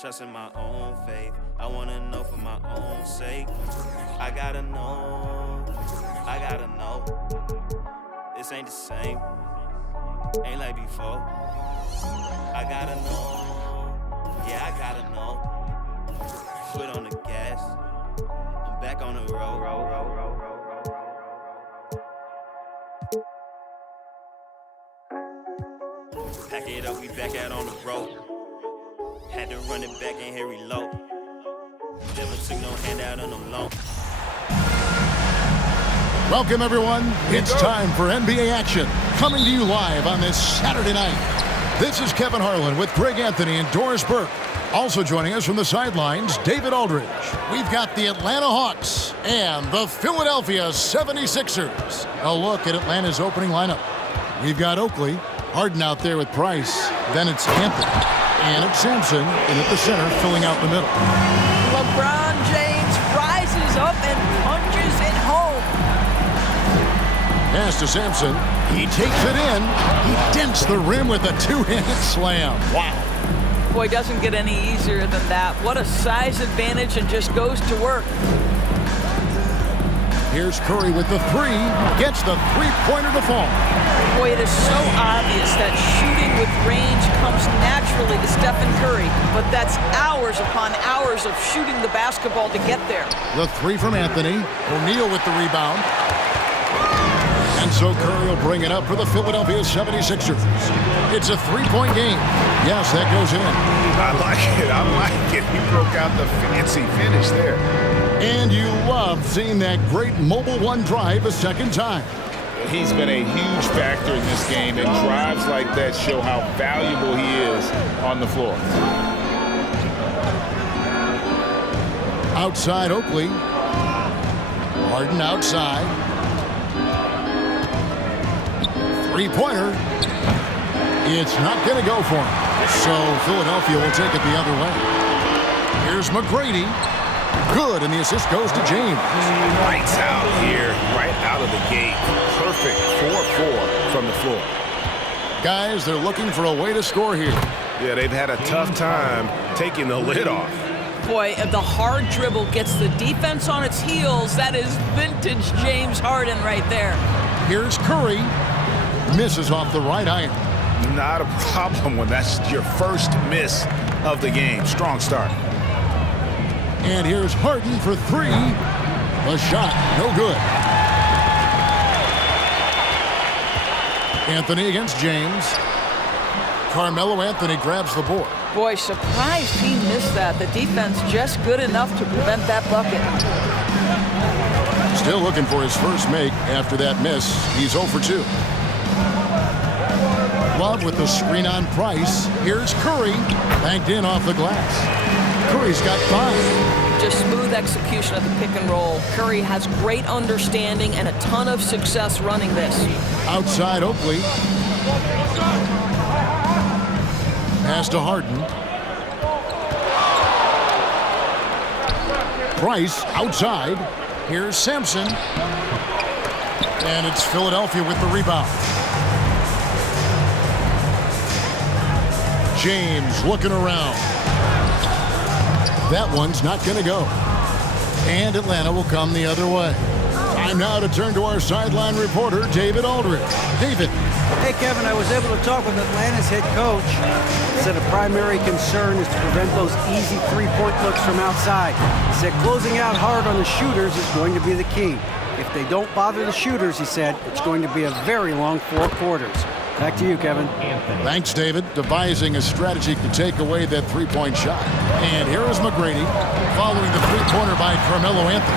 trust in my own faith. I wanna know for my own sake. I gotta know. This ain't the same. Ain't like before. I gotta know. Yeah, I gotta know. Foot on the gas. I'm back on the road. Pack it up, we back out on the road. Had to run it back and hit reload. Never took no handout on no loan. Welcome, everyone. It's time for NBA action. Coming to you live on this Saturday night. This is Kevin Harlan with Greg Anthony and Doris Burke. Also joining us from the sidelines, David Aldridge. We've got the Atlanta Hawks and the Philadelphia 76ers. A look at Atlanta's opening lineup. We've got Oakley, Harden out there with Price. Then it's Anthony. And it's Sampson in at the center, filling out the middle. LeBron James rises up and punches it home. Pass to Sampson. He takes it in. He dents the rim with a two-handed slam. Wow. Boy, doesn't get any easier than that. What a size advantage, and just goes to work. Here's Curry with the three. Gets the three-pointer to fall. Boy, it is so obvious that shooting with range comes naturally to Stephen Curry, but that's hours upon hours of shooting the basketball to get there. The three from Anthony. O'Neal with the rebound. And so Curry will bring it up for the Philadelphia 76ers. It's a three-point game. Yes, that goes in. I like it. He broke out the fancy finish there. And you love seeing that great mobile one drive a second time. He's been a huge factor in this game, and drives like that show how valuable he is on the floor. Outside Oakley. Harden outside. Three-pointer. It's not going to go for him. So Philadelphia will take it the other way. Here's McGrady. Good, and the assist goes to James. Lights out here, right out of the gate. Perfect 4-4 from the floor. Guys, they're looking for a way to score here. Yeah, they've had a tough time taking the lid off. Boy, if the hard dribble gets the defense on its heels, that is vintage James Harden right there. Here's Curry. Misses off the right iron. Not a problem when that's your first miss of the game. Strong start. And here's Harden for three. A shot, no good. Anthony against James. Carmelo Anthony grabs the board. Boy, surprised he missed that. The defense just good enough to prevent that bucket. Still looking for his first make after that miss. He's 0 for 2. Love with the screen on Price. Here's Curry. Banked in off the glass. Curry's got 5. Just smooth execution of the pick and roll. Curry has great understanding and a ton of success running this. Outside Oakley. Pass to Harden. Price outside. Here's Sampson. And it's Philadelphia with the rebound. James looking around. That one's not going to go. And Atlanta will come the other way. Time now to turn to our sideline reporter, David Aldridge. David. Hey, Kevin, I was able to talk with Atlanta's head coach. He said a primary concern is to prevent those easy three-point looks from outside. He said closing out hard on the shooters is going to be the key. If they don't bother the shooters, he said, it's going to be a very long 4 quarters. Back to you, Kevin. Thanks, David. Devising a strategy to take away that three-point shot. And here is McGrady following the three-pointer by Carmelo Anthony.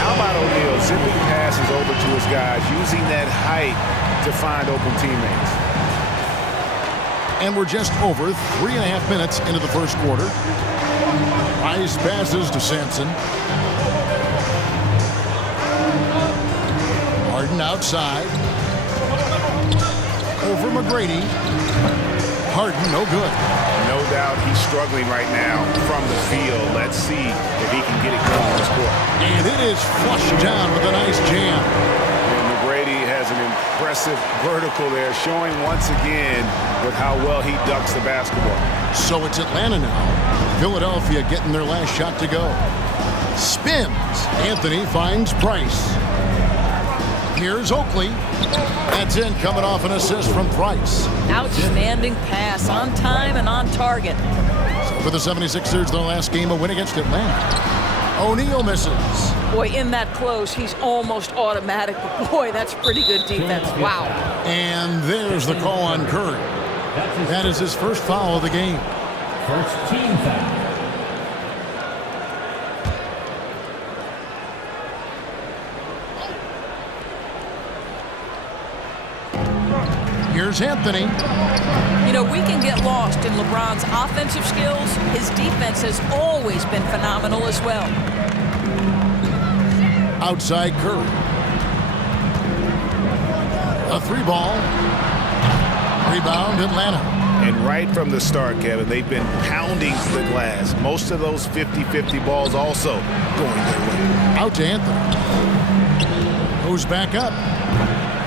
How about O'Neal zipping passes over to his guys, using that height to find open teammates. And we're just over 3.5 minutes into the first quarter. Price passes to Sampson. Harden outside. Over McGrady. Harden, no good. No doubt he's struggling right now from the field. Let's see if he can get it going on this court. And it is flushed down with a nice jam. And McGrady has an impressive vertical there, showing once again with how well he ducks the basketball. So it's Atlanta now. Philadelphia getting their last shot to go. Spins. Anthony finds Price. Here's Oakley. That's in, coming off an assist from Price. Outstanding pass, on time and on target. So for the 76ers, their last game, a win against Atlanta. O'Neal misses. Boy, in that close, he's almost automatic. But boy, that's pretty good defense. Wow. And there's the call on Curry. That is his first foul of the game. First team foul. Here's Anthony. You know, we can get lost in LeBron's offensive skills. His defense has always been phenomenal as well. Outside Curry. A 3-ball. Rebound Atlanta. And right from the start, Kevin, they've been pounding the glass. Most of those 50-50 balls also going their way. Out to Anthony. Goes back up.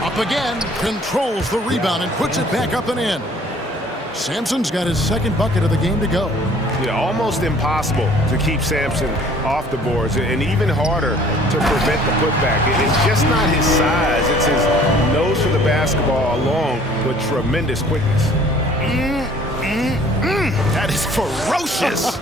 Up again. Controls the rebound and puts it back up and in. Sampson's got his second bucket of the game to go. Yeah, almost impossible to keep Sampson off the boards, and even harder to prevent the putback. It's just not his size. It's his nose for the basketball along with tremendous quickness. That is ferocious.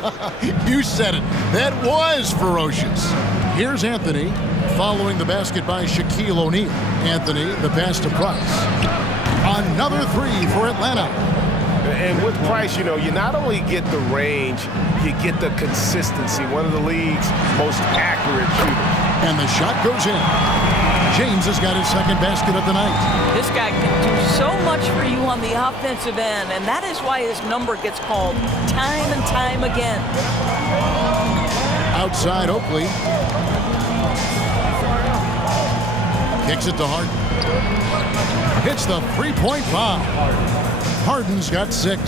You said it. That was ferocious. Here's Anthony following the basket by Shaquille O'Neal. Anthony, the pass to Price. Another 3 for Atlanta. And with Price, you know, you not only get the range, you get the consistency. One of the league's most accurate shooters. And the shot goes in. James has got his second basket of the night. This guy can do so much for you on the offensive end, and that is why his number gets called time and time again. Outside Oakley. Kicks it to Harden. Hits the 3-point foul. Harden's got 6.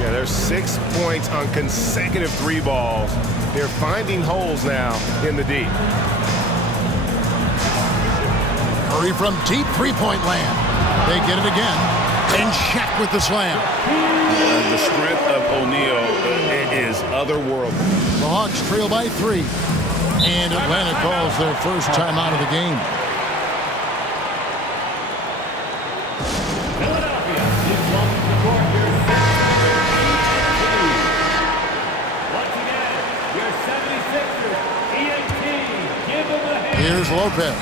Yeah, there's 6 points on consecutive 3 balls. They're finding holes now in the D. Curry from deep 3-point land. They get it again. And Shaq with the slam. The strength of O'Neal is otherworldly. The Hawks trail by 3. And Atlanta calls their first timeout of the game. Here's Lopez.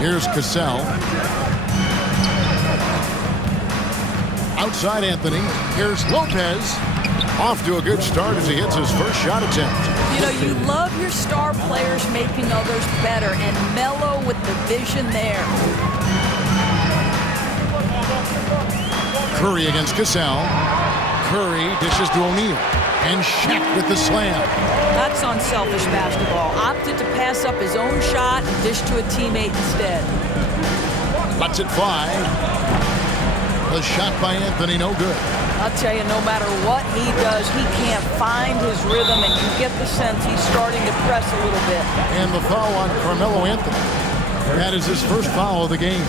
Here's Cassell. Outside Anthony. Here's Lopez. Off to a good start as he hits his first shot attempt. You know, you love your star players making others better, and Melo with the vision there. Curry against Cassell. Curry dishes to O'Neal. And Shaq with the slam. That's unselfish basketball. Opted to pass up his own shot and dish to a teammate instead. Lets it fly. The shot by Anthony, no good. I'll tell you, no matter what he does, he can't find his rhythm, and you get the sense he's starting to press a little bit. And the foul on Carmelo Anthony. That is his first foul of the game.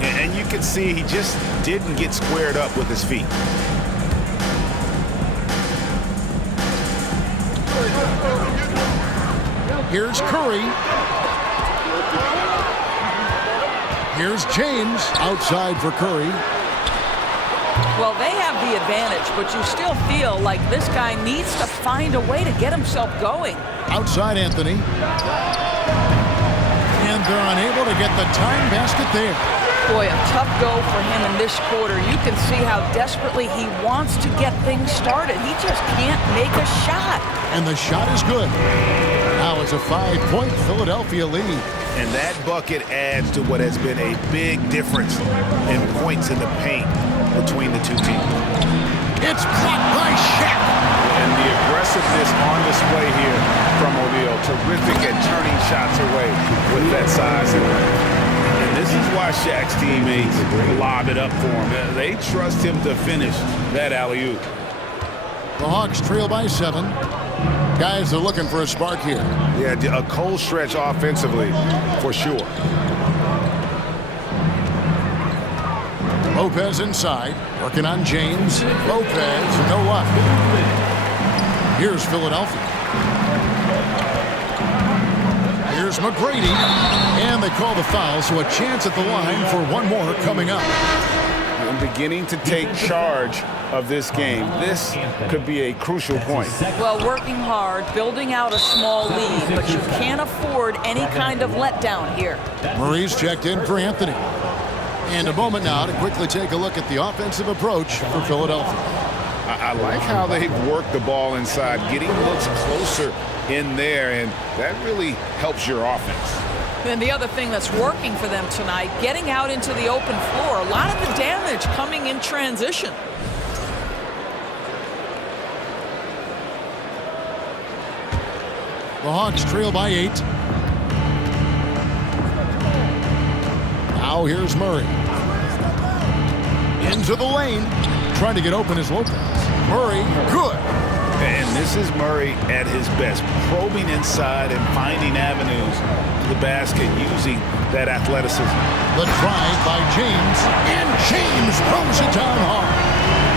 And you can see he just didn't get squared up with his feet. Here's Curry. Here's James outside for Curry. Well, they have the advantage, but you still feel like this guy needs to find a way to get himself going. Outside Anthony. And they're unable to get the time basket there. Boy, a tough go for him in this quarter. You can see how desperately he wants to get things started. He just can't make a shot. And the shot is good. Now it's a 5-point Philadelphia lead. And that bucket adds to what has been a big difference in points in the paint between the two teams. It's blocked by Shaq. And the aggressiveness on display here from O'Neal. Terrific at turning shots away with that size. And this is why Shaq's teammates lob it up for him. They trust him to finish that alley-oop. The Hawks trail by 7. Guys are looking for a spark here. Yeah, a cold stretch offensively, for sure. Lopez inside, working on James. Lopez, no luck. Here's Philadelphia. Here's McGrady, and they call the foul, so a chance at the line for one more coming up. And beginning to take charge of this game. This could be a crucial point. Well, working hard, building out a small lead, but you can't afford any kind of letdown here. Murray's checked in for Anthony. And a moment now to quickly take a look at the offensive approach for Philadelphia. I like how they've worked the ball inside, getting looks closer in there, and that really helps your offense. And the other thing that's working for them tonight, getting out into the open floor. A lot of the damage coming in transition. The Hawks trail by 8. Now here's Murray. Into the lane. Trying to get open is Lopez. Murray, good. And this is Murray at his best, probing inside and finding avenues to the basket using that athleticism. The drive by James, and James throws it down hard.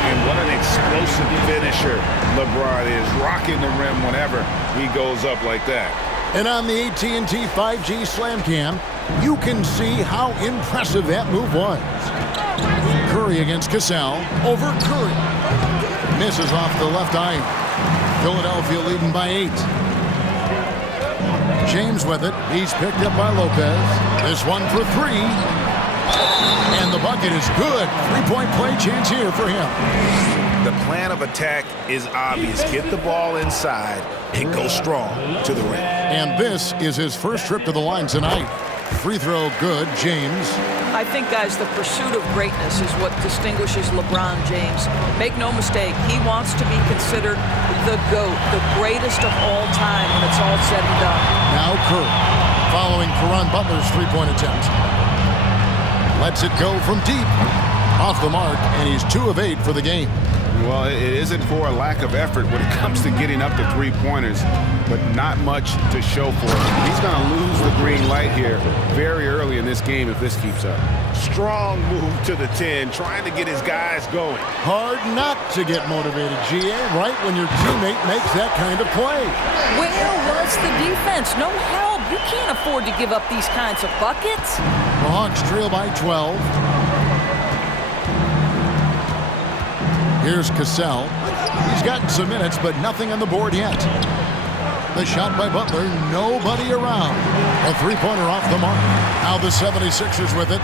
And what an explosive finisher LeBron is, rocking the rim whenever he goes up like that. And on the AT&T 5G Slam Cam, you can see how impressive that move was. Curry against Cassell, over Curry. Misses off the left iron. Philadelphia leading by 8. James with it. He's picked up by Lopez. This one for 3. And the bucket is good. 3-point play chance here for him. The plan of attack is obvious. Get the ball inside and go strong to the rim. And this is his first trip to the line tonight. Free throw good, James. I think, guys, the pursuit of greatness is what distinguishes LeBron James. Make no mistake, he wants to be considered the GOAT, the greatest of all time when it's all said and done. Now Curry, following Caron Butler's three-point attempt. Lets it go from deep. Off the mark, and he's 2 of 8 for the game. Well, it isn't for a lack of effort when it comes to getting up to three-pointers, but not much to show for it. He's going to lose the green light here very early in this game if this keeps up. Strong move to the 10, trying to get his guys going. Hard not to get motivated, GA, right when your teammate makes that kind of play. Where was the defense? No help. You can't afford to give up these kinds of buckets. The Hawks trail by 12. Here's Cassell. He's gotten some minutes, but nothing on the board yet. The shot by Butler, nobody around. A three-pointer off the mark. Now the 76ers with it.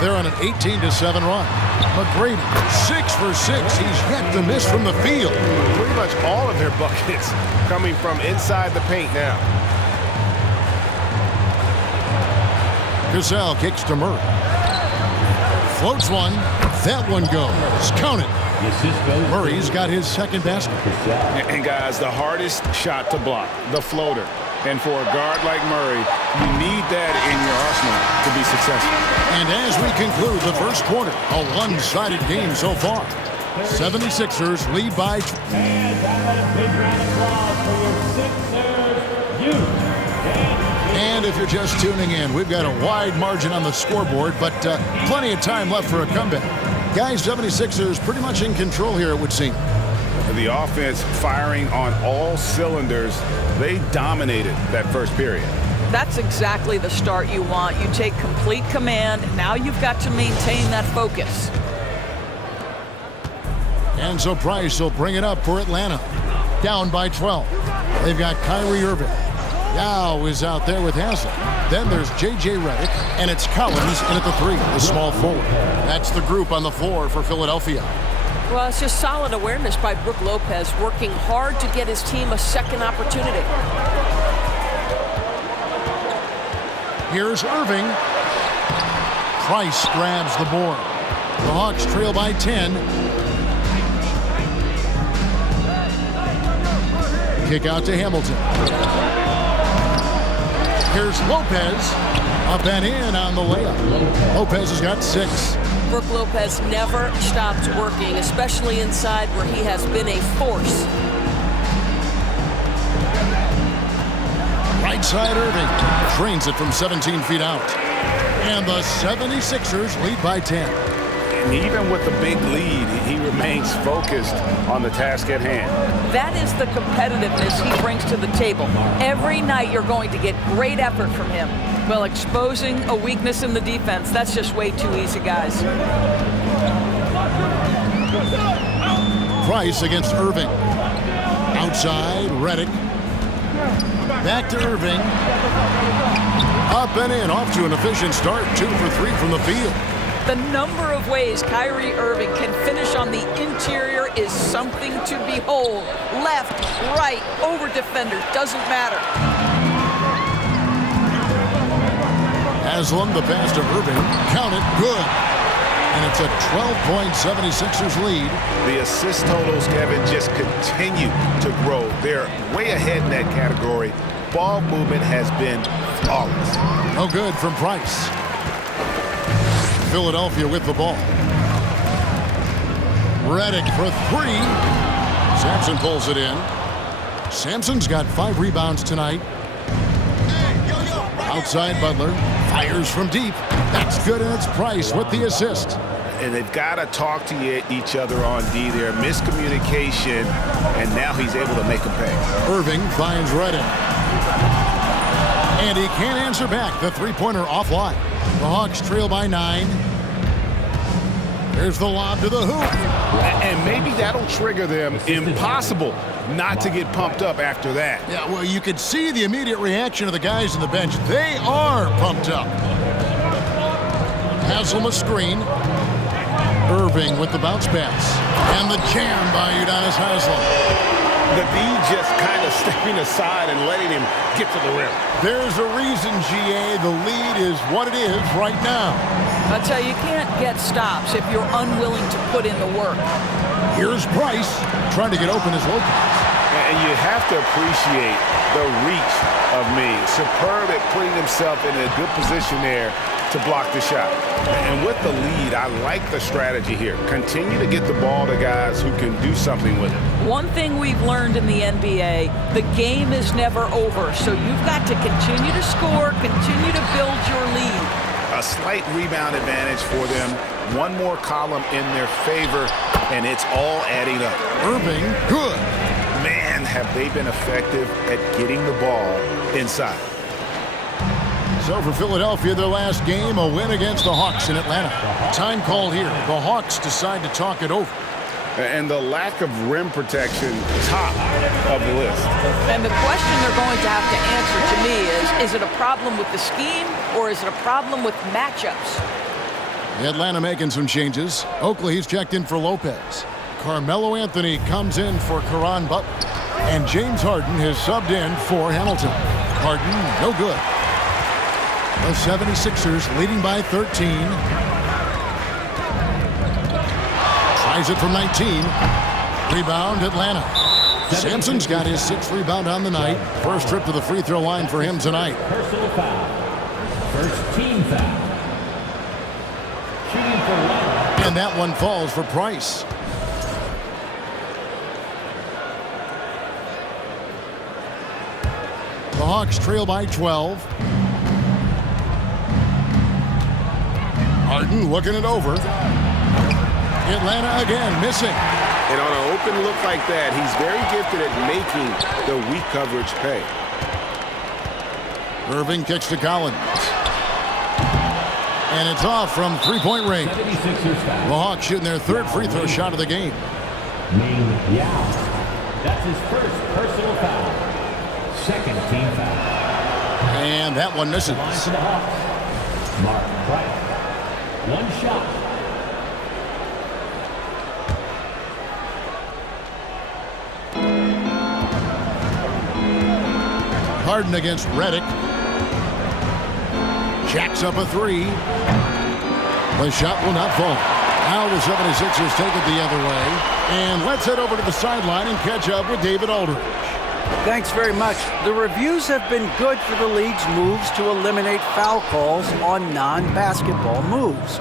They're on an 18-7 run. McGrady, 6 for 6. He's yet to miss from the field. Pretty much all of their buckets coming from inside the paint now. Cassell kicks to Murray. Floats one. That one goes. Count it. Murray's got his second basket. And guys, the hardest shot to block, the floater. And for a guard like Murray, you need that in your arsenal to be successful. And as we conclude the first quarter, a one-sided game so far. 76ers lead by... And if you're just tuning in, we've got a wide margin on the scoreboard, but plenty of time left for a comeback. Guys, 76ers pretty much in control here, it would seem. The offense firing on all cylinders. They dominated that first period. That's exactly the start you want. You take complete command. Now you've got to maintain that focus. And so Price will bring it up for Atlanta. Down by 12. They've got Kyrie Irving. Yao is out there with Haslem. Then there's J.J. Redick, and it's Collins in at the 3, the small forward. That's the group on the floor for Philadelphia. Well, it's just solid awareness by Brook Lopez, working hard to get his team a second opportunity. Here's Irving. Price grabs the board. The Hawks trail by 10. Kick out to Hamilton. Here's Lopez. Up and in on the layup. Lopez has got 6. Brook Lopez never stops working, especially inside where he has been a force. Right side Irving. Trains it from 17 feet out. And the 76ers lead by 10. And even with the big lead, he remains focused on the task at hand. That is the competitiveness he brings to the table. Every night you're going to get great effort from him. Well, exposing a weakness in the defense, that's just way too easy, guys. Price against Irving. Outside, Redick. Back to Irving. Up and in, off to an efficient start. 2 for 3 from the field. The number of ways Kyrie Irving can finish on the interior is something to behold. Left, right, over defenders, doesn't matter. Haslam, the pass to Irving. Count it, good. And it's a 12-point 76ers lead. The assist totals, Kevin, just continue to grow. They're way ahead in that category. Ball movement has been flawless. No good from Price. Philadelphia with the ball. Redick for 3. Sampson pulls it in. Sampson's got 5 rebounds tonight. Outside Butler. Fires from deep. That's good, and it's Price with the assist. And they've got to talk to each other on D there. Miscommunication, and now he's able to make a pay. Irving finds Redick. And he can't answer back. The three-pointer offline. The Hawks trail by 9. There's the lob to the hoop. And maybe that'll trigger them. Impossible not to get pumped up after that. Yeah, well, you could see the immediate reaction of the guys on the bench. They are pumped up. Haslam a screen. Irving with the bounce pass. And the jam by Udonis Haslam. The D just kind of stepping aside and letting him get to the rim. There's a reason, GA, the lead is what it is right now. I tell you, you can't get stops if you're unwilling to put in the work. Here's Price trying to get open as Lopez. And you have to appreciate the reach of Ming. Superb at putting himself in a good position there to block the shot. And with the lead, I like the strategy here. Continue to get the ball to guys who can do something with it. One thing we've learned in the NBA, the game is never over. So you've got to continue to score, continue to build your lead. A slight rebound advantage for them. One more column in their favor, and it's all adding up. Irving, good. Man, have they been effective at getting the ball inside. So for Philadelphia, their last game, a win against the Hawks in Atlanta. Time called here. The Hawks decide to talk it over. And the lack of rim protection, top of the list. And the question they're going to have to answer to me is it a problem with the scheme or is it a problem with matchups? Atlanta making some changes. Oakley, he's checked in for Lopez. Carmelo Anthony comes in for Caron Butler. And James Harden has subbed in for Hamilton. Harden, no good. The 76ers leading by 13. Tries it from 19. Rebound, Atlanta. Sampson's got his 6th rebound on the night. First trip to the free throw line for him tonight. Personal foul. First team foul. Shooting for one. And that one falls for Price. The Hawks trail by 12. Harden looking it over. Atlanta again missing. And on an open look like that, he's very gifted at making the weak coverage pay. Irving kicks to Collins. And it's off from three-point range. The Hawks shooting their 3rd free throw shot of the game. Ming Yao. That's his first personal foul. 2nd team foul. And that one misses. Line for the Hawks. Mark Price. One shot. Harden against Redick. Jacks up a 3. The shot will not fall. Now the 76ers take it the other way. And let's head over to the sideline and catch up with David Aldridge. Thanks very much. The reviews have been good for the league's moves to eliminate foul calls on non-basketball moves.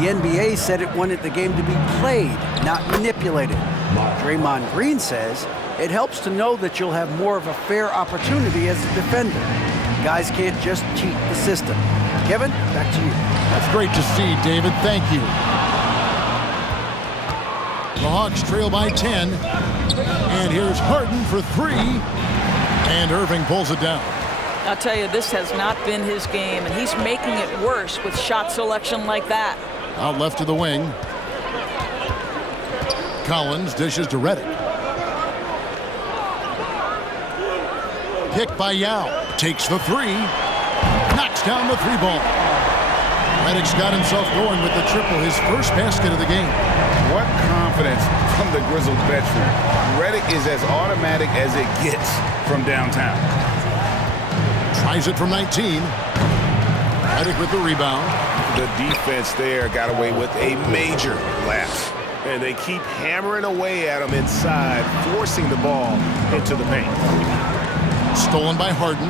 The NBA said it wanted the game to be played, not manipulated. Draymond Green says it helps to know that you'll have more of a fair opportunity as a defender. Guys can't just cheat the system. Kevin, back to you. That's great to see, David. Thank you. The Hawks trail by 10. And here's Harden for 3. And Irving pulls it down. I'll tell you, this has not been his game, and he's making it worse with shot selection like that. Out left to the wing. Collins dishes to Redick. Picked by Yao. Takes the 3. Knocks down the 3 ball. Redick's got himself going with the triple, his first basket of the game. What confidence from the grizzled veteran. Redick is as automatic as it gets from downtown. Tries it from 19. Redick with the rebound. The defense there got away with a major lapse. And they keep hammering away at him inside, forcing the ball into the paint. Stolen by Harden.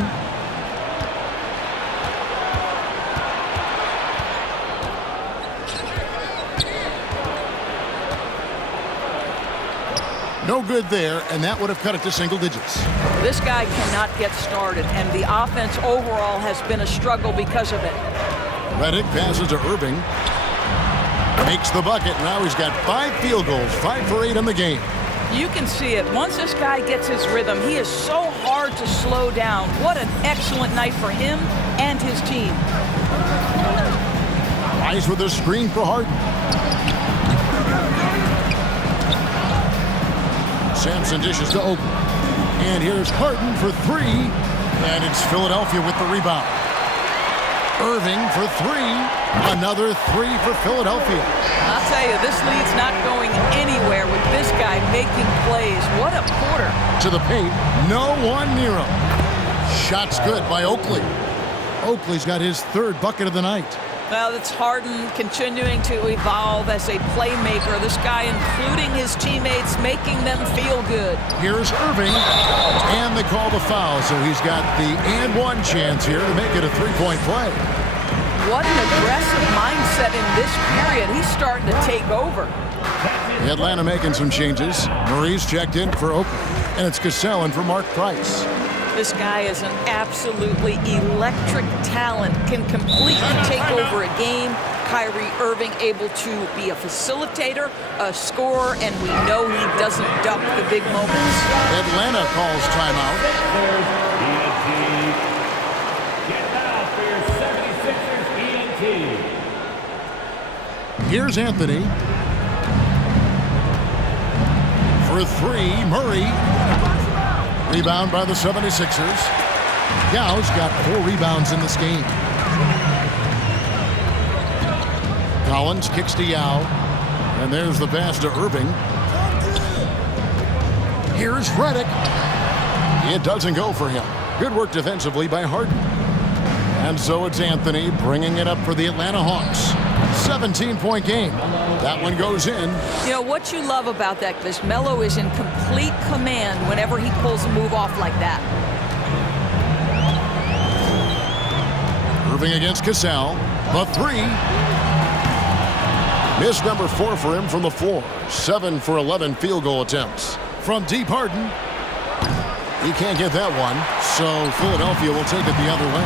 No good there, and that would have cut it to single digits. This guy cannot get started, and the offense overall has been a struggle because of it. Redick passes to Irving. Makes the bucket. Now he's got 5 field goals, 5 for 8 in the game. You can see it. Once this guy gets his rhythm, he is so hard to slow down. What an excellent night for him and his team. Rice with a screen for Harden. Sampson dishes to Oakland. And here's Harden for 3. And it's Philadelphia with the rebound. Irving for 3. Another 3 for Philadelphia. I'll tell you, this lead's not going anywhere with this guy making plays. What a quarter. To the paint. No one near him. Shot's good by Oakley. Oakley's got his 3rd bucket of the night. Well, it's Harden continuing to evolve as a playmaker. This guy, including his teammates, making them feel good. Here's Irving, and they call the foul, so he's got the and 1 chance here to make it a 3-point play. What an aggressive mindset in this period. He's starting to take over. Atlanta making some changes. Murray's checked in for Oakland, and it's Cassell in for Mark Price. This guy is an absolutely electric talent, can completely take over a game. Kyrie Irving able to be a facilitator, a scorer, and we know he doesn't duck the big moments. Atlanta calls timeout. Here's Anthony. For 3, Murray. Rebound by the 76ers. Yao's got 4 rebounds in this game. Collins kicks to Yao. And there's the pass to Irving. Here's Redick. It doesn't go for him. Good work defensively by Harden. And so it's Anthony bringing it up for the Atlanta Hawks. 17-point game. That one goes in. You know, what you love about that is Melo is in complete command whenever he pulls a move off like that. Irving against Cassell. The 3. Missed number 4 for him from the floor. 7 for 11 field goal attempts. From deep, Harden. He can't get that one, so Philadelphia will take it the other way.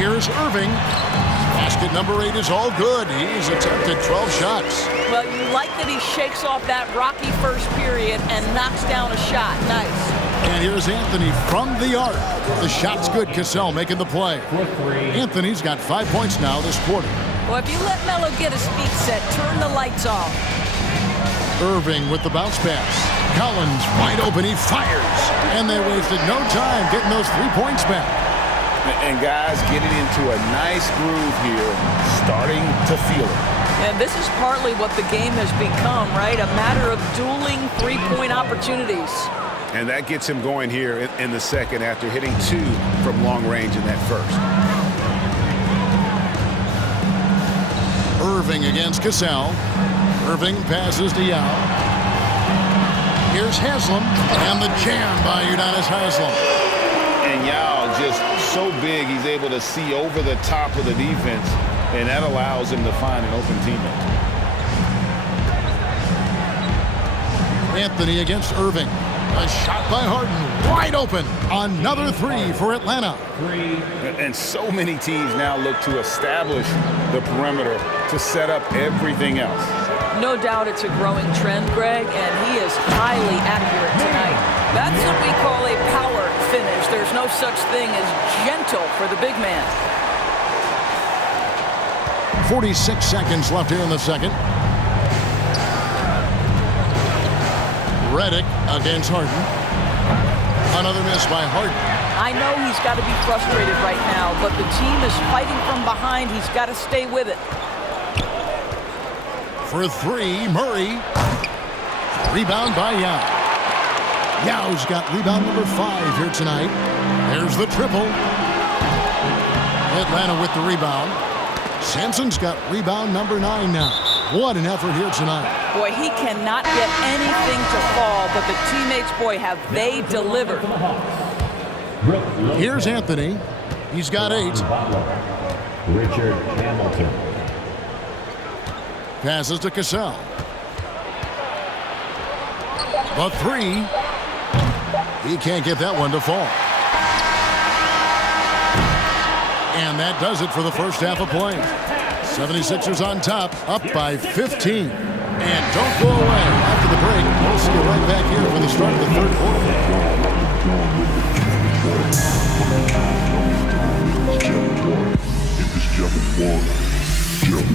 Here's Irving. Basket number 8 is all good. He's attempted 12 shots. Well, you like that he shakes off that rocky first period and knocks down a shot. Nice. And here's Anthony from the arc. The shot's good. Cassell making the play. Anthony's got 5 points now this quarter. Well, if you let Melo get his feet set, turn the lights off. Irving with the bounce pass. Collins wide open. He fires. And they wasted no time getting those 3 points back. And guys getting into a nice groove here, starting to feel it. And this is partly what the game has become, right? A matter of dueling 3-point opportunities. And that gets him going here in the second after hitting 2 from long range in that first. Irving against Cassell. Irving passes to Yao. Here's Haslam, and the jam by Udonis Haslam. And Yao just so big, he's able to see over the top of the defense, and that allows him to find an open teammate. Anthony against Irving. A shot by Harden, wide open. Another three for Atlanta. And so many teams now look to establish the perimeter to set up everything else. No doubt it's a growing trend, Greg, and he is highly accurate tonight. That's what we call a power finish. There's no such thing as gentle for the big man. 46 seconds left here in the second. Redick against Harden. Another miss by Harden. I know he's got to be frustrated right now, but the team is fighting from behind. He's got to stay with it. For three, Murray. Rebound by Yao. Yao's got rebound number 5 here tonight. There's the triple. Atlanta with the rebound. Sampson's got rebound number 9 now. What an effort here tonight. Boy, he cannot get anything to fall, but the teammates, boy, have they delivered. Here's Anthony. He's got 8. Richard Hamilton. Passes to Cassell. The three. He can't get that one to fall. And that does it for the first half of play. 76ers on top, up by 15. And don't go away. After the break, we'll see you right back here for the start of the third quarter.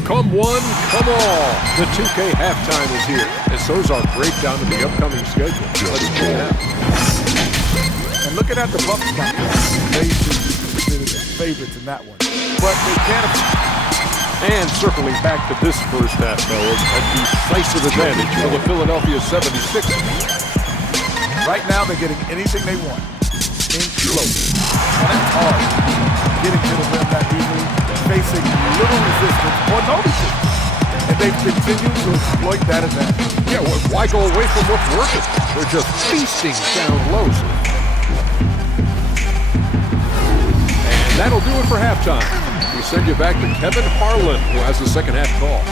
Come one, come all. The 2K halftime is here, and so is our breakdown of the upcoming schedule. Let's check it out. And looking at the Bucks, they should be considered the favorites in that one. But they can't. And circling back to this first half, fellas, a decisive advantage for the Philadelphia 76ers. Right now, they're getting anything they want. In close. And that's hard. Getting to the rim that easily, facing little resistance or no resistance. And they've continued to exploit that advantage. Yeah, well, why go away from what's working? They're just feasting down low. And that'll do it for halftime. We send you back to Kevin Harlan, who has the second half call.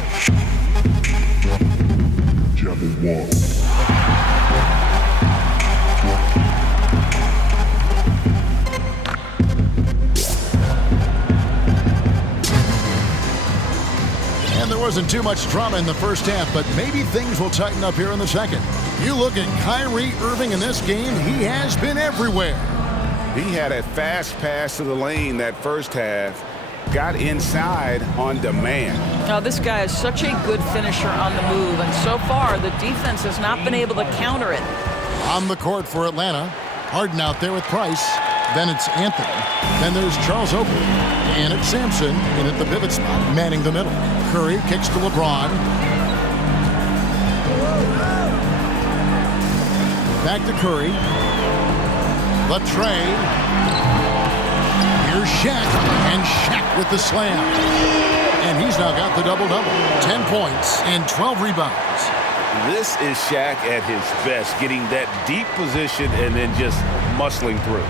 And there wasn't too much drama in the first half, but maybe things will tighten up here in the second. You look at Kyrie Irving in this game, he has been everywhere. He had a fast pass to the lane that first half, got inside on demand. Now, this guy is such a good finisher on the move, and so far, the defense has not been able to counter it. On the court for Atlanta, Harden out there with Price. Then it's Anthony. Then there's Charles Oakley. And it's Sampson in at the pivot spot, manning the middle. Curry kicks to LeBron. Back to Curry. The tray. Here's Shaq. And Shaq with the slam. And he's now got the double-double. 10 points and 12 rebounds. This is Shaq at his best, getting that deep position and then just muscling through.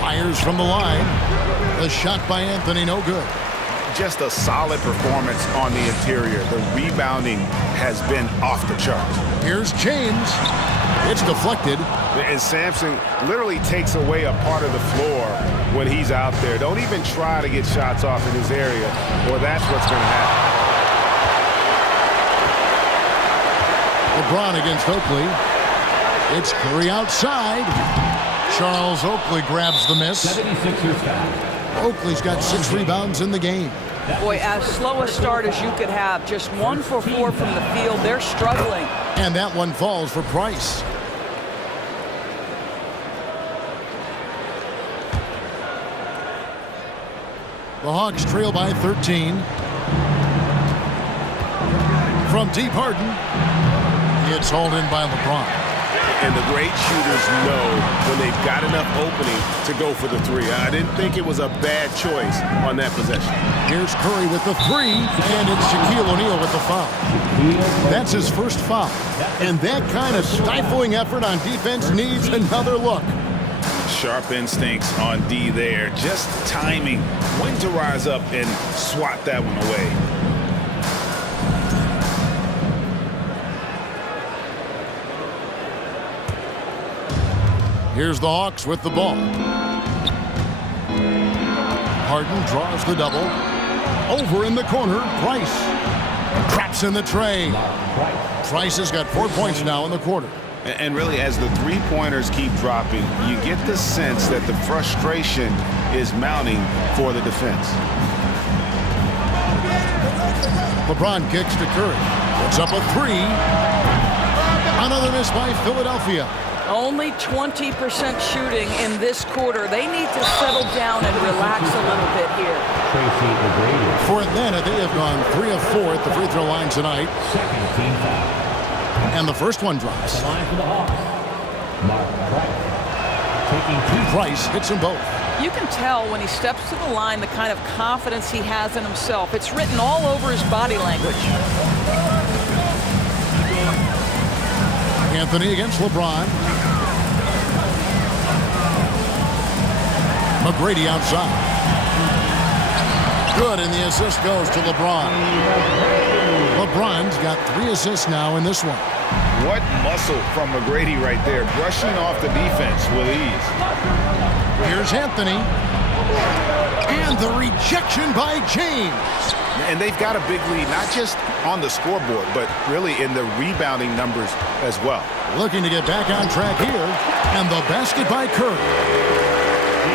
Fires from the line. The shot by Anthony, no good. Just a solid performance on the interior. The rebounding has been off the charts. Here's James. It's deflected. And Sampson literally takes away a part of the floor when he's out there. Don't even try to get shots off in his area, or that's what's going to happen. LeBron against Oakley. It's Curry outside. Charles Oakley grabs the miss. 76ers foul. Oakley's got 6 rebounds in the game. Boy, as slow a start as you could have. Just 1 for 4 from the field. They're struggling. And that one falls for Price. The Hawks trail by 13. From deep, Harden. It's hauled in by LeBron. And the great shooters know when they've got enough opening to go for the three. I didn't think it was a bad choice on that possession. Here's Curry with the 3, and it's Shaquille O'Neal with the foul. That's his first foul. And that kind of stifling effort on defense needs another look. Sharp instincts on D there. Just timing when to rise up and swat that one away. Here's the Hawks with the ball. Harden draws the double. Over in the corner, Price. Traps in the tray. Price has got 4 points now in the quarter. And really, as the three-pointers keep dropping, you get the sense that the frustration is mounting for the defense. LeBron kicks to Curry. Puts up a three. Another miss by Philadelphia. Only 20% shooting in this quarter. They need to settle down and relax a little bit here. For Atlanta, they have gone 3 of 4 at the free throw line tonight. Second team foul. And the first one drops. Line for the Hawks. Mark Price. Taking 2. Price hits them both. You can tell when he steps to the line the kind of confidence he has in himself. It's written all over his body language. Anthony against LeBron. McGrady outside. Good, and the assist goes to LeBron. LeBron's got 3 assists now in this one. What muscle from McGrady right there, brushing off the defense with ease. Here's Anthony. And the rejection by James. And they've got a big lead, not just on the scoreboard, but really in the rebounding numbers as well. Looking to get back on track here. And the basket by Curry.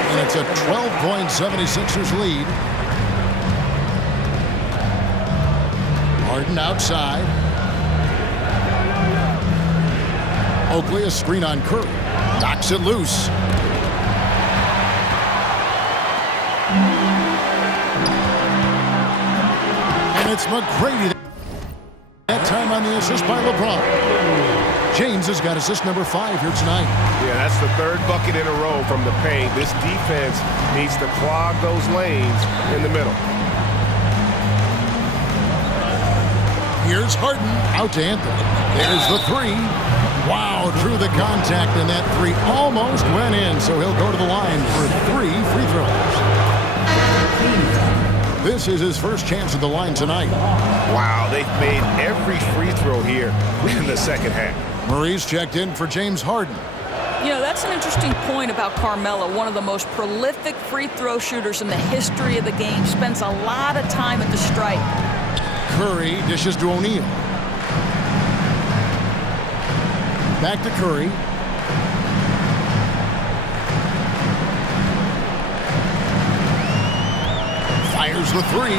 And it's a 12-point 76ers lead. Harden outside. Oakley a screen on Curry. Knocks it loose. And it's McGrady. That time on the assist by LeBron. James has got assist number 5 here tonight. Yeah, that's the 3rd bucket in a row from the paint. This defense needs to clog those lanes in the middle. Here's Harden out to Anthony. There's the 3. Wow, drew the contact, and that 3 almost went in, so he'll go to the line for 3 free throws. This is his first chance at the line tonight. Wow, they've made every free throw here in the second half. Murray's checked in for James Harden. You know, that's an interesting point about Carmelo, one of the most prolific free throw shooters in the history of the game. Spends a lot of time at the stripe. Curry dishes to O'Neal. Back to Curry. Fires the 3.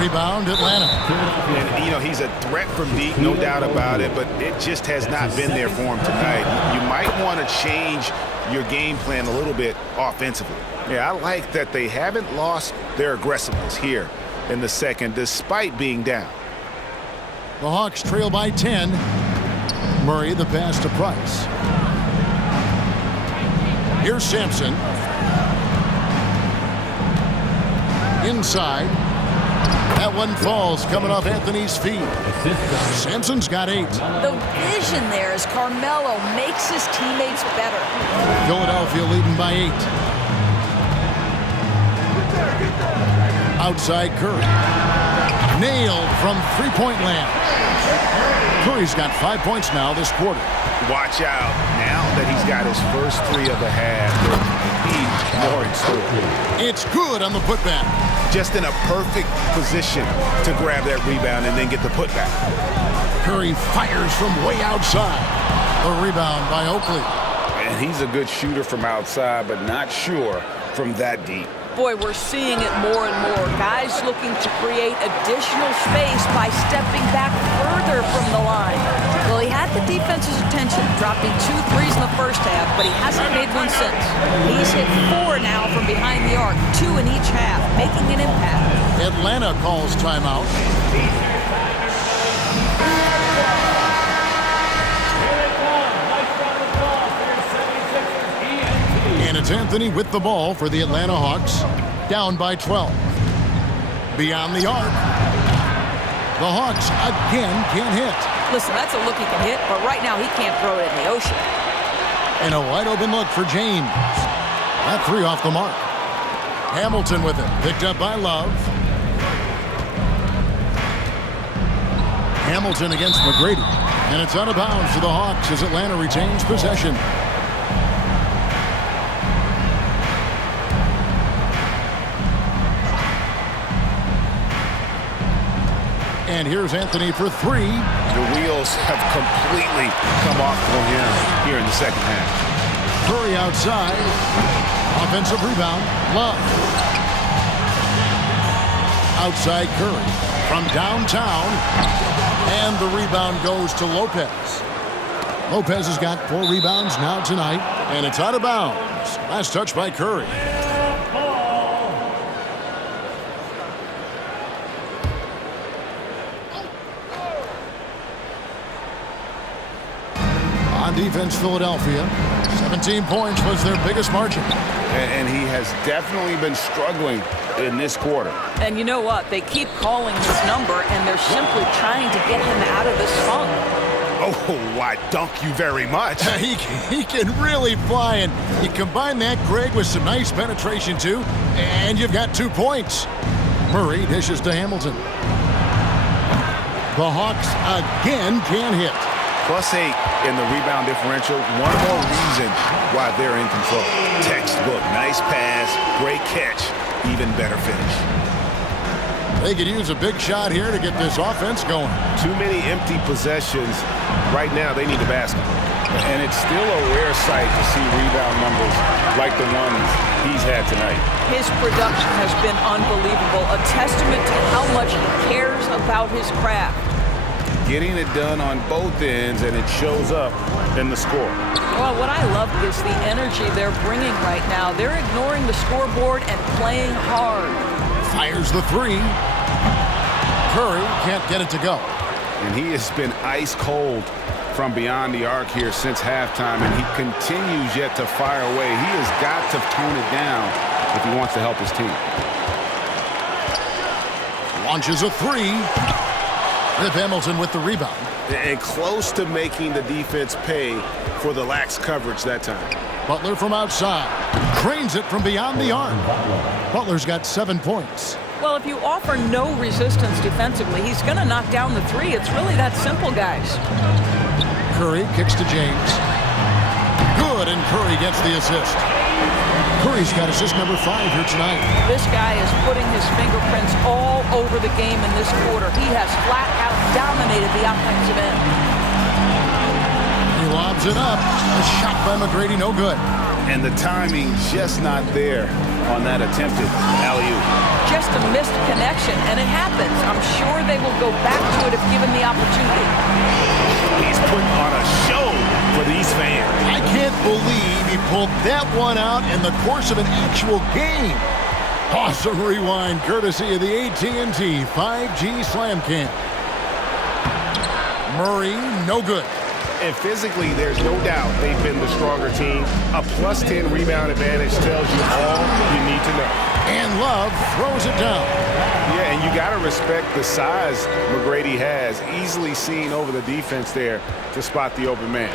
Rebound, Atlanta. And, you know, he's a threat from deep, no doubt about it, but it just has not been there for him tonight. You might want to change your game plan a little bit offensively. Yeah, I like that they haven't lost their aggressiveness here in the second, despite being down. The Hawks trail by 10. Murray the pass to Price. Here's Sampson. Inside. That one falls, coming off Anthony's feet. Sampson's got 8. The vision there as Carmelo makes his teammates better. Philadelphia leading by 8. Outside Curry. Nailed from three-point land. Curry's got 5 points now this quarter. Watch out. Now that he's got his first 3 of the half, he's more in store. It's good on the putback. Just in a perfect position to grab that rebound and then get the putback. Curry fires from way outside. The rebound by Oakley. And he's a good shooter from outside, but not sure from that deep. Boy, we're seeing it more and more. Guys looking to create additional space by stepping back further from the line. Well, he had the defense's attention, dropping 2 threes in the first half, but he hasn't made one since. He's hit 4 now from behind the arc, 2 in each half, making an impact. Atlanta calls timeout. And it's Anthony with the ball for the Atlanta Hawks, down by 12. Beyond the arc. The Hawks again can't hit. Listen, that's a look he can hit, but right now he can't throw it in the ocean. And a wide open look for James. That 3 off the mark. Hamilton with it, picked up by Love. Hamilton against McGrady. And it's out of bounds to the Hawks as Atlanta retains possession. And here's Anthony for three. The wheels have completely come off for him here in the second half. Curry outside. Offensive rebound. Love. Outside Curry from downtown. And the rebound goes to Lopez. Lopez has got 4 rebounds now tonight. And it's out of bounds. Last touch by Curry. On defense, Philadelphia. 17 points was their biggest margin. And he has definitely been struggling in this quarter. And you know what? They keep calling his number, and they're simply trying to get him out of this funk. Oh, I dunk you very much. he can really fly, and you combine that, Greg, with some nice penetration, too, and you've got 2 points. Murray dishes to Hamilton. The Hawks again can't hit. +8 in the rebound differential. One more reason why they're in control. Textbook. Nice pass. Great catch. Even better finish. They could use a big shot here to get this offense going. Too many empty possessions. Right now, they need a basket. And it's still a rare sight to see rebound numbers like the ones he's had tonight. His production has been unbelievable. A testament to how much he cares about his craft. Getting it done on both ends, and it shows up in the score. Well, what I love is the energy they're bringing right now. They're ignoring the scoreboard and playing hard. Fires the 3. Curry can't get it to go. And he has been ice cold from beyond the arc here since halftime, and he continues yet to fire away. He has got to tone it down if he wants to help his team. Launches a 3. Rip Hamilton with the rebound. And close to making the defense pay for the lax coverage that time. Butler from outside. Cranes it from beyond the arc. Butler's got 7 points. Well, if you offer no resistance defensively, he's going to knock down the 3. It's really that simple, guys. Curry kicks to James. Good, and Curry gets the assist. Curry's got assist number 5 here tonight. This guy is putting his fingerprints all over the game in this quarter. He has flat out dominated the offensive end. He lobs it up. A shot by McGrady, no good. And the timing just not there on that attempted alley-oop. Just a missed connection, and it happens. I'm sure they will go back to it if given the opportunity. He's putting on a show for these fans. I can't believe he pulled that one out in the course of an actual game. Awesome rewind courtesy of the AT&T 5G Slam Cam. Murray, no good. And physically, there's no doubt they've been the stronger team. A +10 rebound advantage tells you all you need to know. And Love throws it down. Yeah, and you got to respect the size McGrady has. Easily seen over the defense there to spot the open man.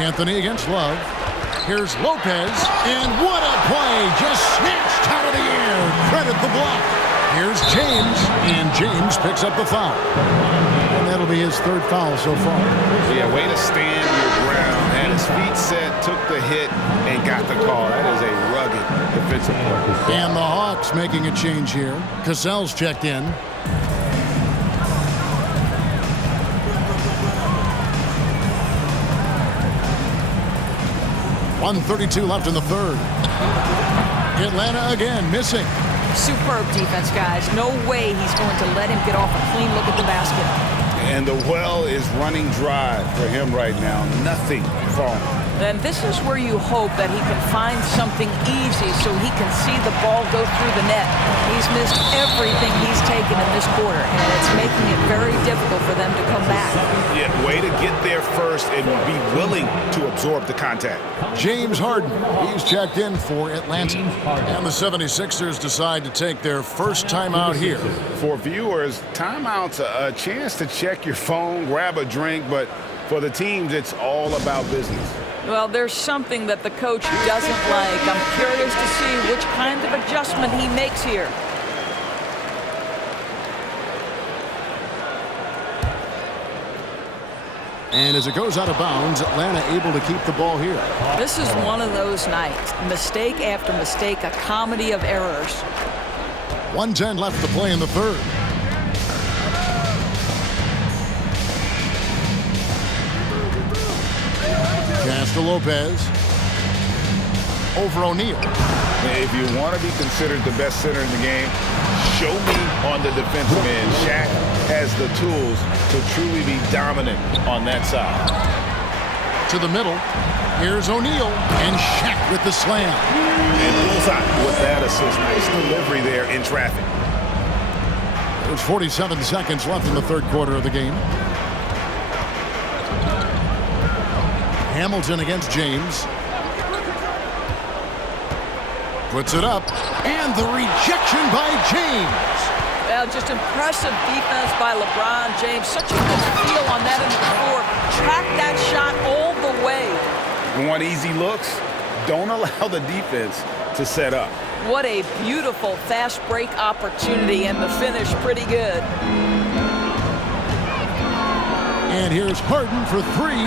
Anthony against Love. Here's Lopez, and what a play! Just snatched out of the air. Credit the block. Here's James, and James picks up the foul. And that'll be his 3rd foul so far. Yeah, way to stand your ground. Had his feet set, took the hit, and got the call. That is a rugged defensive play. And the Hawks making a change here. Cassell's checked in. .132 left in the 3rd. Atlanta again missing. Superb defense, guys. No way he's going to let him get off a clean look at the basket. And the well is running dry for him right now. Nothing falling. And this is where you hope that he can find something easy so he can see the ball go through the net. He's missed everything he's taken in this quarter, and it's making it very difficult for them to come back. Yeah, way to get there first and be willing to absorb the contact. James Harden, he's checked in for Atlanta. And the 76ers decide to take their first timeout here. For viewers, timeout's a chance to check your phone, grab a drink, but for the teams, it's all about business. Well, there's something that the coach doesn't like. I'm curious to see which kind of adjustment he makes here. And as it goes out of bounds, Atlanta able to keep the ball here. This is one of those nights. Mistake after mistake, a comedy of errors. 1:10 left to play in the third. Pass to Lopez. Over O'Neal. If you want to be considered the best center in the game, show me on the defensive end. Shaq has the tools to truly be dominant on that side. To the middle. Here's O'Neal. And Shaq with the slam. And bullseye with that assist. Nice delivery there in traffic. There's 47 seconds left in the third quarter of the game. Hamilton against James. Puts it up. And the rejection by James. Well, just impressive defense by LeBron James. Such a good feel on that end of the floor. Track that shot all the way. Want easy looks? Don't allow the defense to set up. What a beautiful fast break opportunity, and the finish pretty good. And here's Harden for three.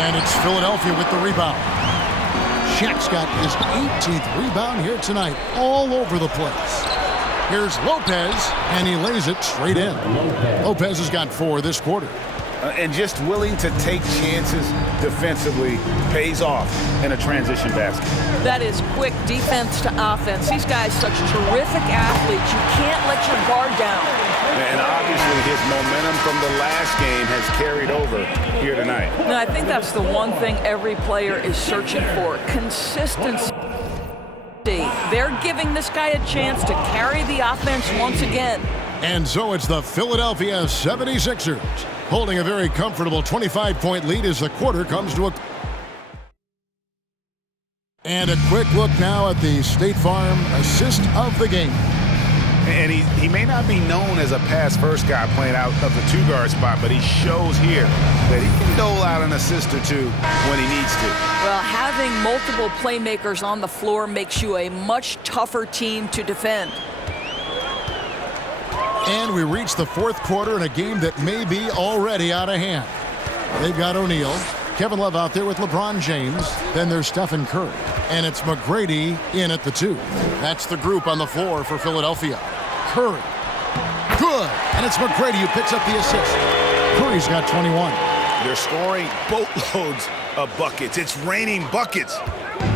And it's Philadelphia with the rebound. Shaq's got his 18th rebound here tonight, all over the place. Here's Lopez, and he lays it straight in. Lopez has got 4 this quarter. And just willing to take chances defensively pays off in a transition basket. That is quick defense to offense. These guys such terrific athletes. You can't let your guard down. And obviously his momentum from the last game has carried over here tonight. No, I think that's the one thing every player is searching for. Consistency. They're giving this guy a chance to carry the offense once again. And so it's the Philadelphia 76ers holding a very comfortable 25-point lead as the quarter comes to a... And a quick look now at the State Farm assist of the game. And he may not be known as a pass-first guy playing out of the two-guard spot, but he shows here that he can dole out an assist or two when he needs to. Well, having multiple playmakers on the floor makes you a much tougher team to defend. And we reach the fourth quarter in a game that may be already out of hand. They've got O'Neal, Kevin Love out there with LeBron James. Then there's Stephen Curry. And it's McGrady in at the 2. That's the group on the floor for Philadelphia. Curry. Good. And it's McGrady who picks up the assist. Curry's got 21. They're scoring boatloads of buckets. It's raining buckets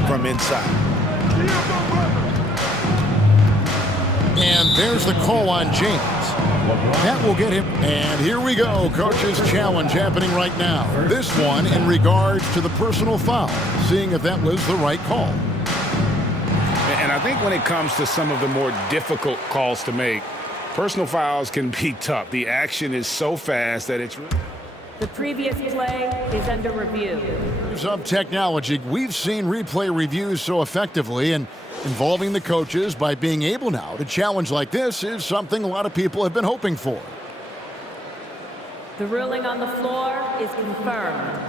from inside. And there's the call on James. That will get him. And here we go. Coach's challenge happening right now. This one in regards to the personal foul. Seeing if that was the right call. And I think when it comes to some of the more difficult calls to make, personal fouls can be tough. The action is so fast that it's... The previous play is under review. Of technology, we've seen replay reviews so effectively, and involving the coaches by being able now to challenge like this is something a lot of people have been hoping for. The ruling on the floor is confirmed.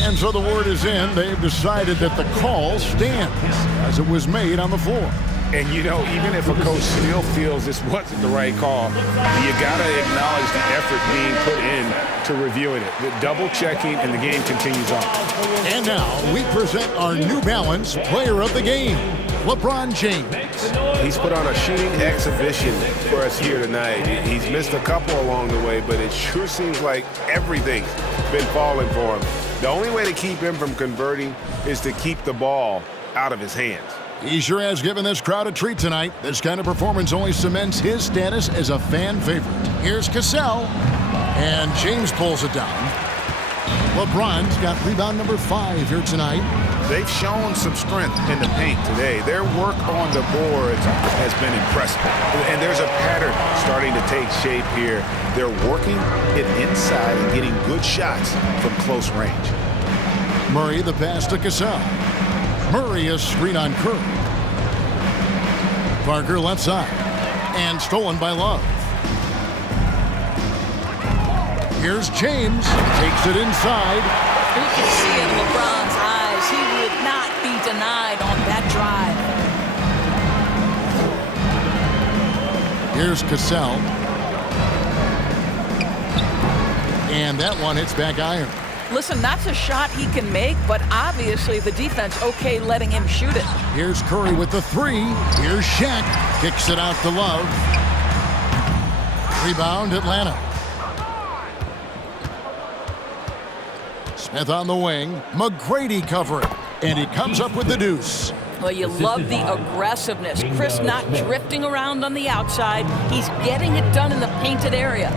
And so the word is in. They've decided that the call stands as it was made on the floor. And, you know, even if a coach still feels this wasn't the right call, you got to acknowledge the effort being put in to reviewing it. The double checking, and the game continues on. And now we present our New Balance player of the game, LeBron James. He's put on a shooting exhibition for us here tonight. He's missed a couple along the way, but it sure seems like everything's been falling for him. The only way to keep him from converting is to keep the ball out of his hands. He sure has given this crowd a treat tonight. This kind of performance only cements his status as a fan favorite. Here's Cassell, and James pulls it down. LeBron's got rebound number 5 here tonight. They've shown some strength in the paint today. Their work on the boards has been impressive. And there's a pattern starting to take shape here. They're working it inside and getting good shots from close range. Murray the pass to Cassell. Murray is screen on Curry. Parker left side. And stolen by Love. Here's James. Takes it inside. You can see in LeBron's eyes, he would not be denied on that drive. Here's Cassell. And that one hits back iron. Listen, that's a shot he can make, but obviously the defense okay letting him shoot it. Here's Curry with the three. Here's Shaq. Kicks it out to Love. Rebound, Atlanta. Smith on the wing. McGrady covering. And he comes up with the deuce. Well, you love the aggressiveness. Chris not drifting around on the outside. He's getting it done in the painted area.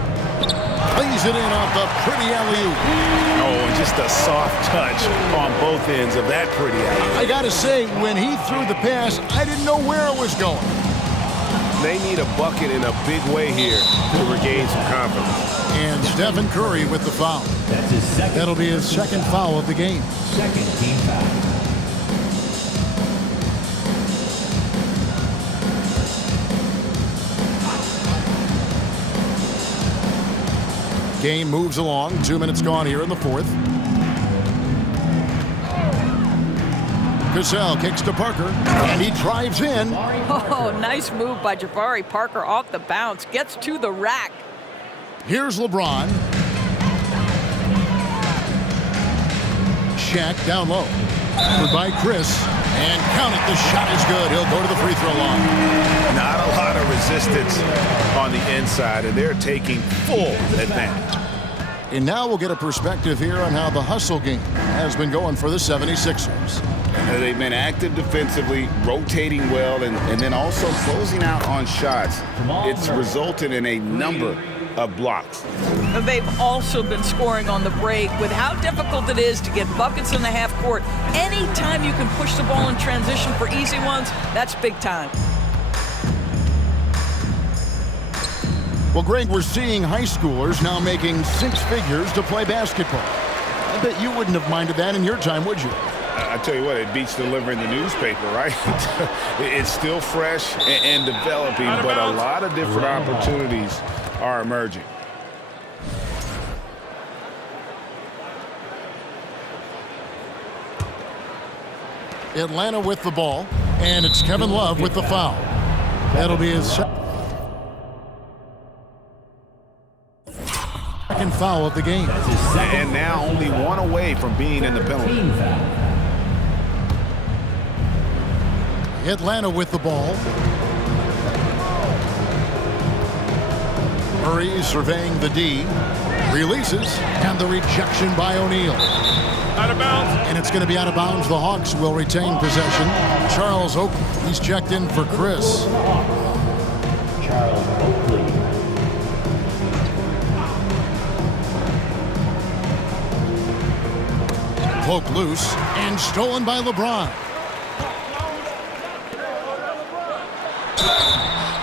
Plays it in off the pretty alley-oop. Oh, and just a soft touch on both ends of that pretty alley-oop. I got to say, when he threw the pass, I didn't know where it was going. They need a bucket in a big way here to regain some confidence. And Stephen Curry with the foul. That's his second. That'll be his second foul of the game. Second team foul. Game moves along. 2 minutes gone here in the fourth. Cassell kicks to Parker, and he drives in. Oh, nice move by Jabari Parker off the bounce. Gets to the rack. Here's LeBron. Shaq down low. Covered by Chris. And count it, the shot is good. He'll go to the free throw line. Not a lot of resistance on the inside, and they're taking full advantage. And now we'll get a perspective here on how the hustle game has been going for the 76ers. They've been active defensively, rotating well, and then also closing out on shots. It's resulted in a number of blocks. They've also been scoring on the break. With how difficult it is to get buckets in the half court, anytime you can push the ball in transition for easy ones, that's big time. Well, Greg, we're seeing high schoolers now making 6 figures to play basketball. I bet you wouldn't have minded that in your time, would you? I tell you what, it beats delivering the newspaper, right? It's still fresh and developing, but a lot of different opportunities are emerging. Atlanta with the ball, and it's Kevin Love with the foul. That'll be his second foul of the game. And now only one away from being in the penalty. Atlanta with the ball. Murray surveying the D. Releases, and the rejection by O'Neal. Out of bounds. And it's going to be out of bounds. The Hawks will retain possession. Charles Oakley, he's checked in for Chris. Charles Oakley. Poke loose, and stolen by LeBron.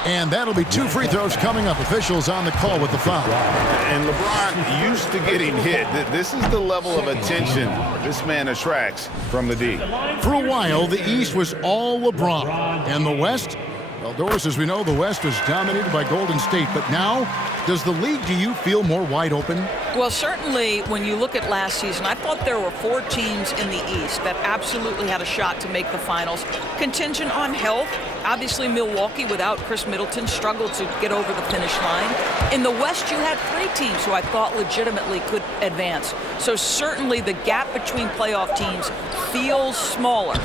And that'll be 2 free throws coming up. Officials on the call with the foul. And LeBron used to getting hit. This is the level of attention this man attracts from the D. For a while, the East was all LeBron. And the West? Well, Doris, as we know, the West was dominated by Golden State. But now, does the league, do you feel more wide open? Well, certainly when you look at last season, I thought there were 4 teams in the East that absolutely had a shot to make the finals. Contingent on health. Obviously, Milwaukee, without Chris Middleton, struggled to get over the finish line. In the West, you had 3 teams who I thought legitimately could advance. So certainly the gap between playoff teams feels smaller.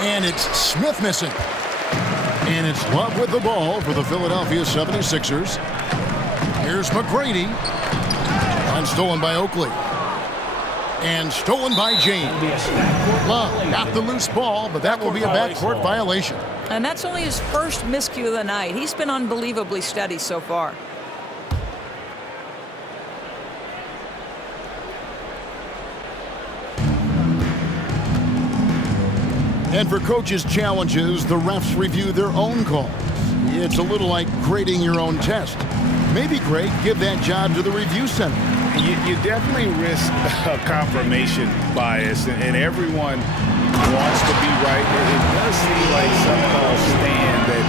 And it's Smith missing. And it's Love with the ball for the Philadelphia 76ers. Here's McGrady. And stolen by Oakley. And stolen by James. Love got the loose ball, but that will be a backcourt violation. And that's only his first miscue of the night. He's been unbelievably steady so far. And for coaches' challenges, the refs review their own calls. It's a little like grading your own test. Maybe, Greg, give that job to the review center. You definitely risk a confirmation bias, and everyone wants to be right. It does seem like some calls stand that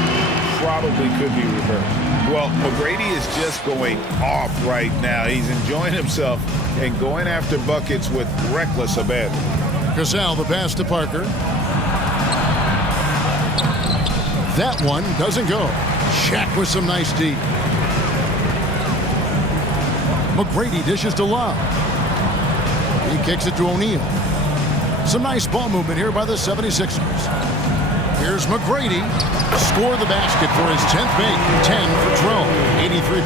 probably could be reversed. Well, McGrady is just going off right now. He's enjoying himself and going after buckets with reckless abandon. Cassell, the pass to Parker. That one doesn't go. Shaq with some nice D. McGrady dishes to Love. He kicks it to O'Neal. Some nice ball movement here by the 76ers. Here's McGrady. Score the basket for his 10th make. 10 for 12.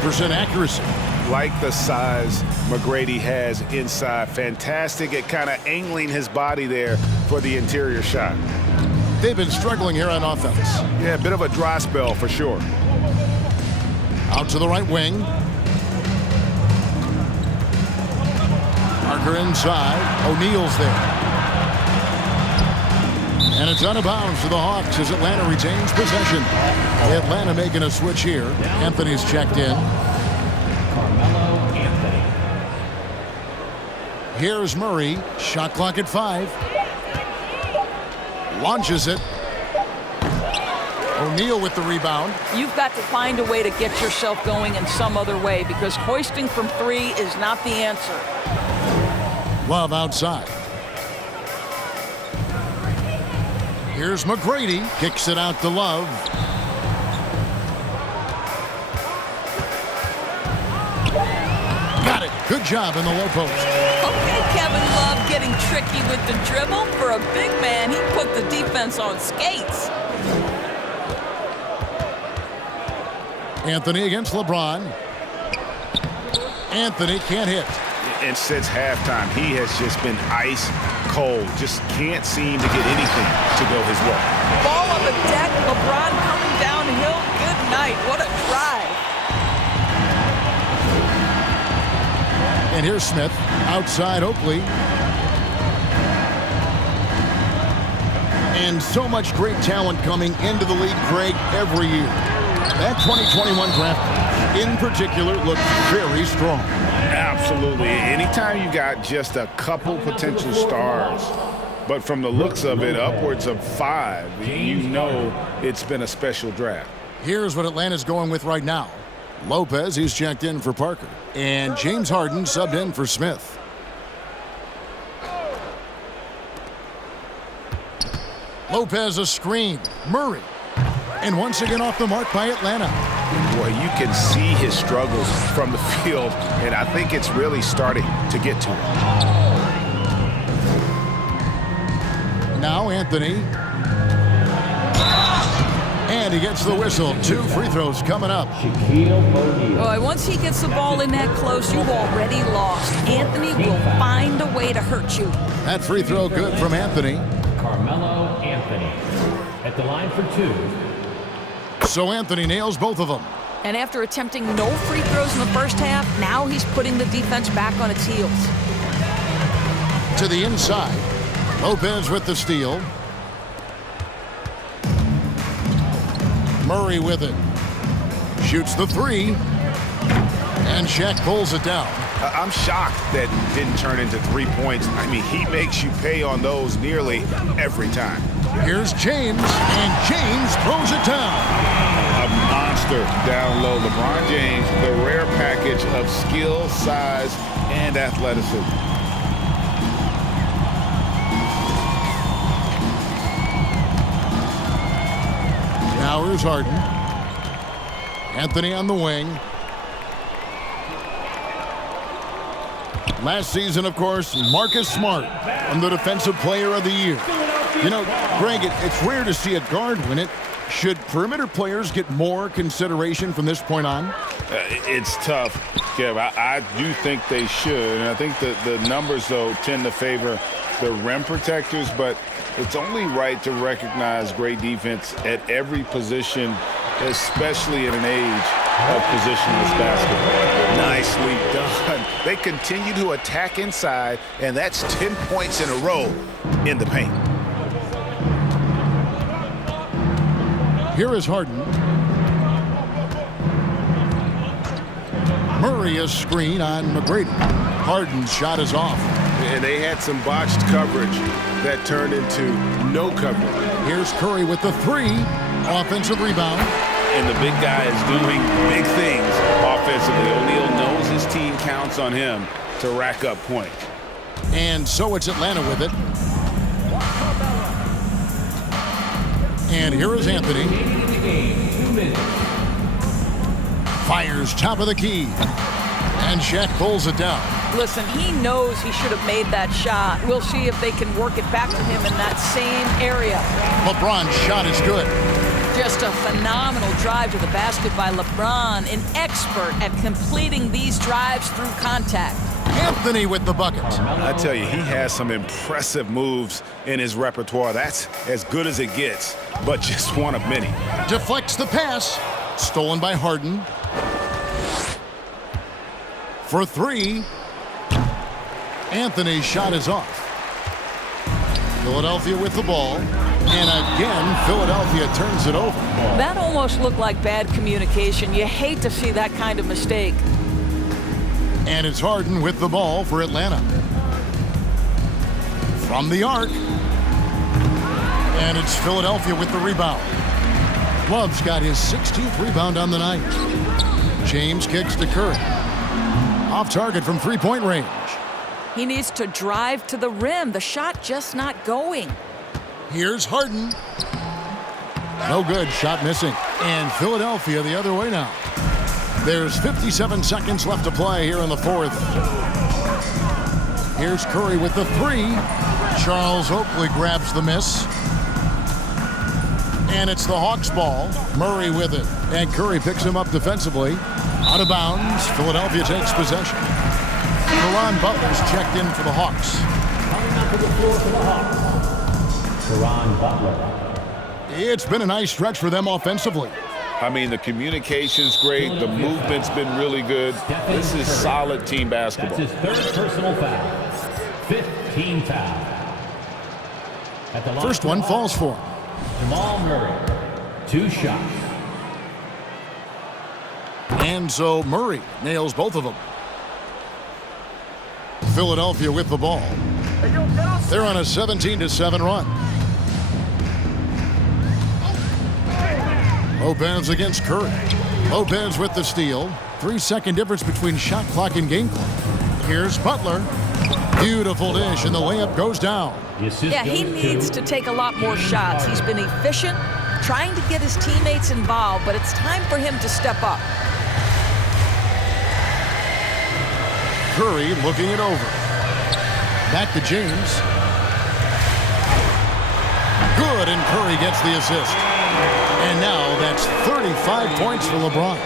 83% accuracy. Like the size McGrady has inside. Fantastic at kind of angling his body there for the interior shot. They've been struggling here on offense. Yeah, a bit of a dry spell for sure. Out to the right wing. Parker inside. O'Neal's there. And it's out of bounds to the Hawks as Atlanta retains possession. Atlanta making a switch here. Anthony's checked in. Carmelo Anthony. Here's Murray. Shot clock at 5. Launches it. O'Neal with the rebound. You've got to find a way to get yourself going in some other way because hoisting from 3 is not the answer. Love outside. Here's McGrady. Kicks it out to Love. Got it. Good job in the low post. Okay, Kevin Love getting tricky with the dribble. For a big man, he put the defense on skates. Anthony against LeBron. Anthony can't hit. And since halftime, he has just been ice cold. Just can't seem to get anything to go his way. Ball on the deck. LeBron coming downhill. Good night. What a drive. And here's Smith. Outside Oakley. And so much great talent coming into the league, Greg, every year. That 2021 draft, in particular, looks very strong. Absolutely. Anytime you got just a couple potential stars, but from the looks of it, upwards of 5, you know it's been a special draft. Here's what Atlanta's going with right now. Lopez, he's checked in for Parker. And James Harden subbed in for Smith. Lopez a screen. Murray. And once again off the mark by Atlanta. Boy, you can see his struggles from the field, and I think it's really starting to get to him. Now Anthony. And he gets the whistle. 2 free throws coming up. Boy, once he gets the ball in that close, you've already lost. Anthony will find a way to hurt you. That free throw good from Anthony. Carmelo Anthony at the line for 2. So Anthony nails both of them. And after attempting no free throws in the first half, now he's putting the defense back on its heels. To the inside. Lopez with the steal. Murray with it. Shoots the 3. And Shaq pulls it down. I'm shocked that didn't turn into 3 points. I mean, he makes you pay on those nearly every time. Here's James, and James throws it down. A monster down low. LeBron James, the rare package of skill, size, and athleticism. Now here's Harden. Anthony on the wing. Last season, of course, Marcus Smart won the Defensive Player of the Year. You know, Greg, it's rare to see a guard win it. Should perimeter players get more consideration from this point on? It's tough, Kev. I do think they should. And I think that the numbers, though, tend to favor the rim protectors. But it's only right to recognize great defense at every position, especially in an age of positionless basketball. Nicely done. They continue to attack inside, and that's 10 points in a row in the paint. Here is Harden. Murray a screen on McGrady. Harden's shot is off. And they had some botched coverage that turned into no coverage. Here's Curry with the 3. Offensive rebound. And the big guy is doing big things offensively. O'Neal knows his team counts on him to rack up points. And so it's Atlanta with it. And here is Anthony. Fires top of the key. And Shaq pulls it down. Listen, he knows he should have made that shot. We'll see if they can work it back to him in that same area. LeBron's shot is good. Just a phenomenal drive to the basket by LeBron, an expert at completing these drives through contact. Anthony with the bucket. I tell you, he has some impressive moves in his repertoire. That's as good as it gets, but just one of many. Deflects the pass. Stolen by Harden. For three. Anthony's shot is off. Philadelphia with the ball. And again, Philadelphia turns it over. That almost looked like bad communication. You hate to see that kind of mistake. And it's Harden with the ball for Atlanta. From the arc. And it's Philadelphia with the rebound. Love's got his 16th rebound on the night. James kicks to Curry. Off target from three-point range. He needs to drive to the rim. The shot just not going. Here's Harden. No good. Shot missing. And Philadelphia the other way now. There's 57 seconds left to play here in the fourth. Here's Curry with the three. Charles Oakley grabs the miss. And it's the Hawks ball. Murray with it. And Curry picks him up defensively. Out of bounds. Philadelphia takes possession. Caron Butler's checked in for the Hawks. Coming up to the floor for the Hawks, Caron Butler. It's been a nice stretch for them offensively. I mean, the communication's great. The movement's been really good. This is solid team basketball. That's his third personal foul. Fifth team foul. At the First one falls for him. Jamal Murray. 2 shots. And so Murray nails both of them. Philadelphia with the ball. They're on a 17-7 run. Lopez against Curry. Lopez with the steal. 3-second difference between shot clock and game clock. Here's Butler. Beautiful dish, and the layup goes down. Yeah, he needs to take a lot more shots. He's been efficient, trying to get his teammates involved, but it's time for him to step up. Curry looking it over. Back to James. Good, and Curry gets the assist. And now that's 35 points for LeBron.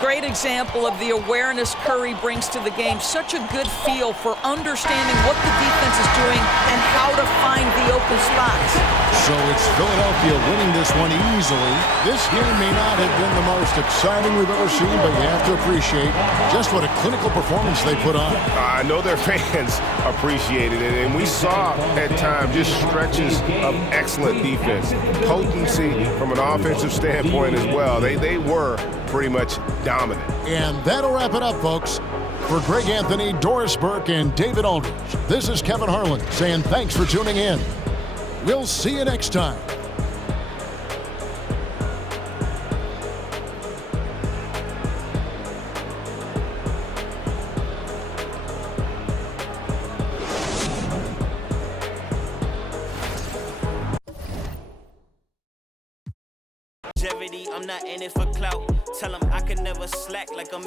Great example of the awareness Curry brings to the game. Such a good feel for understanding what the defense is doing and how to find the open spots. So it's Philadelphia winning this one easily. This game may not have been the most exciting we've ever seen, but you have to appreciate just what a clinical performance they put on. I know their fans appreciated it, and we saw at times just stretches of excellent defense. Potency from an offensive standpoint as well. They were pretty much dominant. And that'll wrap it up, folks. For Greg Anthony, Doris Burke, and David Aldridge, this is Kevin Harlan saying thanks for tuning in. We'll see you next time. I'm not in it for clout. Tell 'em I can never slack like I'm